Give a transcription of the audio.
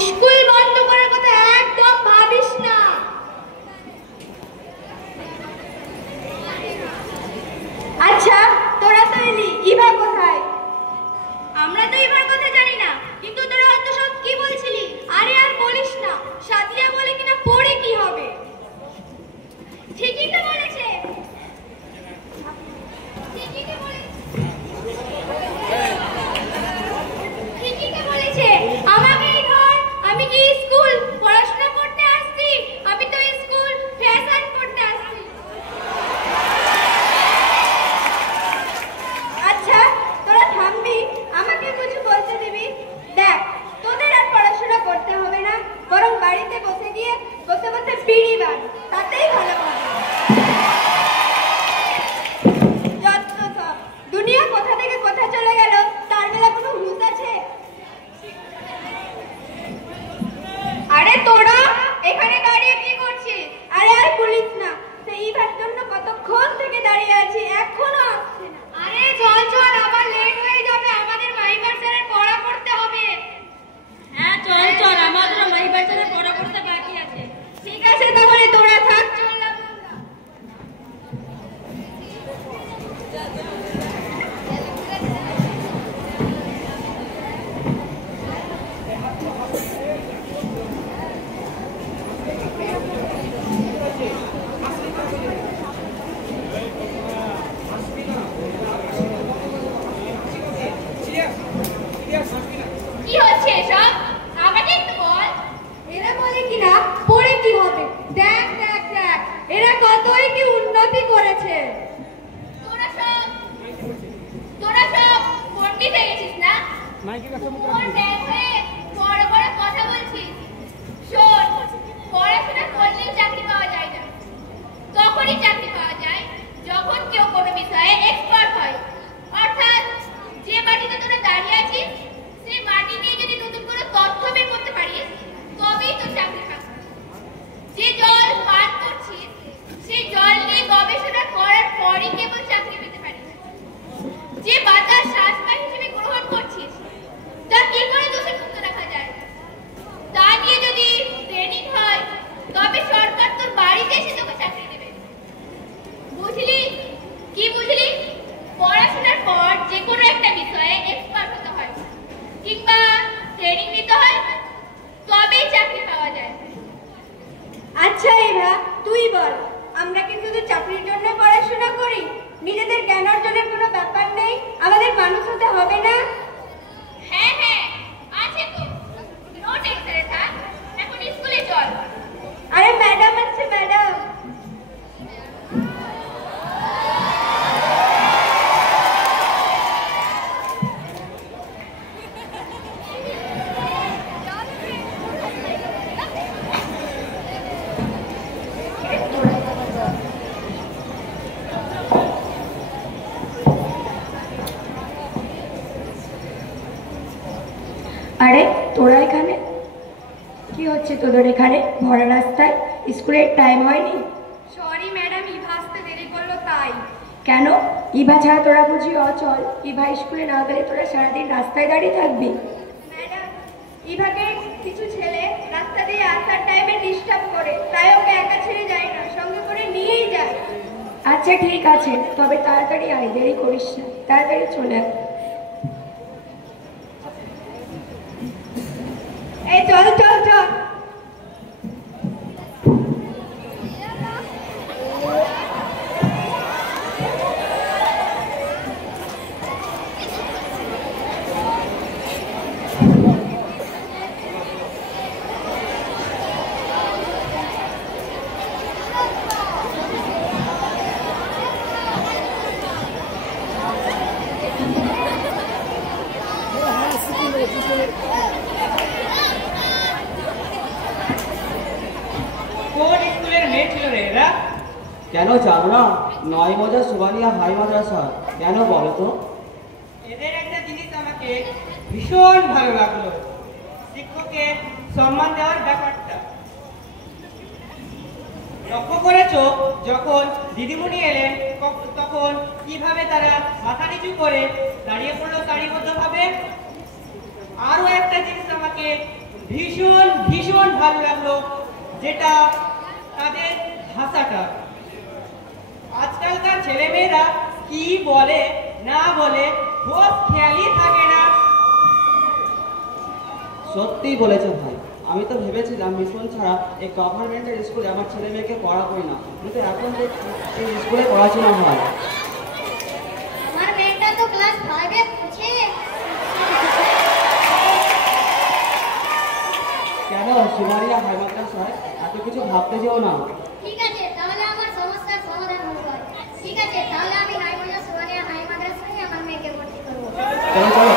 School বন্ধ করার কথা একদম ভাবিস না। আচ্ছা তোরা তো এলি, ইভা কোথায়? আমরা তো ইভার কথা জানি না, কিন্তু তোরা হয়তো সব কি বলছিলি? আরে আর বলিস না, সাদিয়া বলে কিনা পড়ে কি হবে। ঠিকই তো বলেছে, ঠিকই তো বলেছে। আমাকেই ধর, আমি কি স্কুল পড়াশোনা করতে আসছি? আমি তো স্কুল ফ্যাশন করতে আসছি। আচ্ছা তোরা থামবি, আমাকে কিছু বলতে দিবি? দেখ তোদের আর পড়াশোনা করতে হবে না, বরং বাড়িতে বসে গিয়ে বসে বসে বিড়ি বান, তাতেই ভালো হবে। যত সব দুনিয়া কোথা থেকে কোথা চলে গেল, তার বেলা কোনো হুঁশ আছে? আরে তোরা এখানে দাঁড়িয়ে কি করছিস? আরে আর বলিস না, সেই ইভার জন্য কতক্ষণ থেকে দাঁড়িয়ে আছি, এখনো আসছে না। আরে চল চল, আবার লেট হয়ে যাবে, আমাদের মাইবার স্যারের পড়া করতে হবে। হ্যাঁ চল চল, আমাদেরও মাইবার স্যারের পড়া করতে বাকি আছে। ঠিক আছে তাহলে তোরা থাক, চললাম আমরা। কি হচ্ছে এসব? আমাকে একটু বল। এরা বলে কিনা পড়ে কি হবে, দেখ দেখ দেখ এরা কতই কি উন্নতি করেছে। তোরা সব পণ্ডিত হয়ে গেছিস না? কোন ব্যাংকে বড় বড় কথা বলছিস? শোন, পড়াশোনা করলেই চাকরি পাওয়া যায় না। তখনই চাকরি পাওয়া যায় যখন কেউ কোনো বিষয়ে এক্সপার্ট হয়। অর্থাৎ যে মাটিতে তোরা দাঁড়িয়ে আছিস, সেই মাটি নিয়ে যদি নতুন করে তথ্য বের করতে পারিস, তবেই তোর চাকরি পাবি। যে জল পান করছিস, সেই জল নিয়ে গবেষণা করার পরই কেবল চাকরি পেতে পারিস। যে বাতাস শ্বাসবায়ু হিসেবে গ্রহণ করছিস, তা কি করে দূষণমুক্ত রাখা যায়, তা নিয়ে যদি ট্রেনিং হয়, তবে সরকার তোর বাড়িতে এসে তোকে চাকরি দেবে। বুঝলি? কি বুঝলি? পড়াশোনার পর যে কোনো একটা বিষয়ে এক্সপার্ট হতে হয়, কিংবা ট্রেনিং নিতে হয়, তবেই চাকরি পাওয়া যায়। আচ্ছা এভা তুই বল, আমরা কি শুধু চাকরির জন্য পড়াশোনা করি? নিজেদের জ্ঞান অর্জনের কোনো ব্যাপার নেই? আমাদের মানুষ হতে হবে না? হ্যাঁ হ্যাঁ আছে তো, নো টেনশনে থাক, এখন স্কুলে চল। আরে ম্যাডাম আছে, ম্যাডাম। আরে তোরা এখানে কি হচ্ছে? তোদের এখানে ভরা রাস্তায়, স্কুলের টাইম হয়নি? সরি ম্যাডাম, ইভা আসতে দেরি করলো তাই। কেন? ইভা ছাড়া তোরা বুঝি অচল? ইভা স্কুলে না গেলে তোরা সারাদিন রাস্তায় দাঁড়িয়ে থাকবি? ম্যাডাম, ইভাকে কিছু ছেলে রাস্তা দিয়ে আসার টাইমে ডিস্টার্ব করে, তাই ওকে একা ছেড়ে যায় না, সঙ্গে করে নিয়েই যায়। আচ্ছা ঠিক আছে, তবে তাড়াতাড়ি আয়, দেরি করিস না, তাড়াতাড়ি চলে আয়। এই চল চল চল। কেন জানো না? 9 মজা সুবানিয়া হাই মাদ্রাসা। কেন বলো তো? এদের একটা জিনিস আমাকে ভীষণ ভালো লাগলো, শিক্ষকের সম্মান দেওয়ার ব্যাপারটা। লক্ষ্য করেছো যখন দিদিমণি এলেন তখন কিভাবে তারা মাথা নিচু করে দাঁড়িয়ে পড়লো সারিবদ্ধভাবে। আরো একটা জিনিস আমাকে ভীষণ ভীষণ ভালো লাগলো, যেটা তাদের ভাষাটা। আজকালকার ছেলেমেয়েরা কি বলে না বলে হোশ খেয়ালই থাকে না। সত্যিই বলেছে ভাই, আমি তো ভেবেছিলাম মিশন ছাড়া এই গভর্নমেন্টের স্কুলে আমার ছেলে মেয়েকে পড়াবোই না, কিন্তু এখন দেখছি এই স্কুলে পড়াশোনা হয়। আমার মেয়েটা তো ক্লাস 5 এ পড়ছে। কেন সুমারিয়া হাই মাদ্রাসায় এত কিছু ভাবতে যেও না। ঠিক আছে, তাহলে আমার সমস্যার সমাধান হয়ে গেল। ঠিক আছে, তাহলে আমি হাই মাদ্রাসায় আমার মেয়েকে ভর্তি করবো। চলো চলো,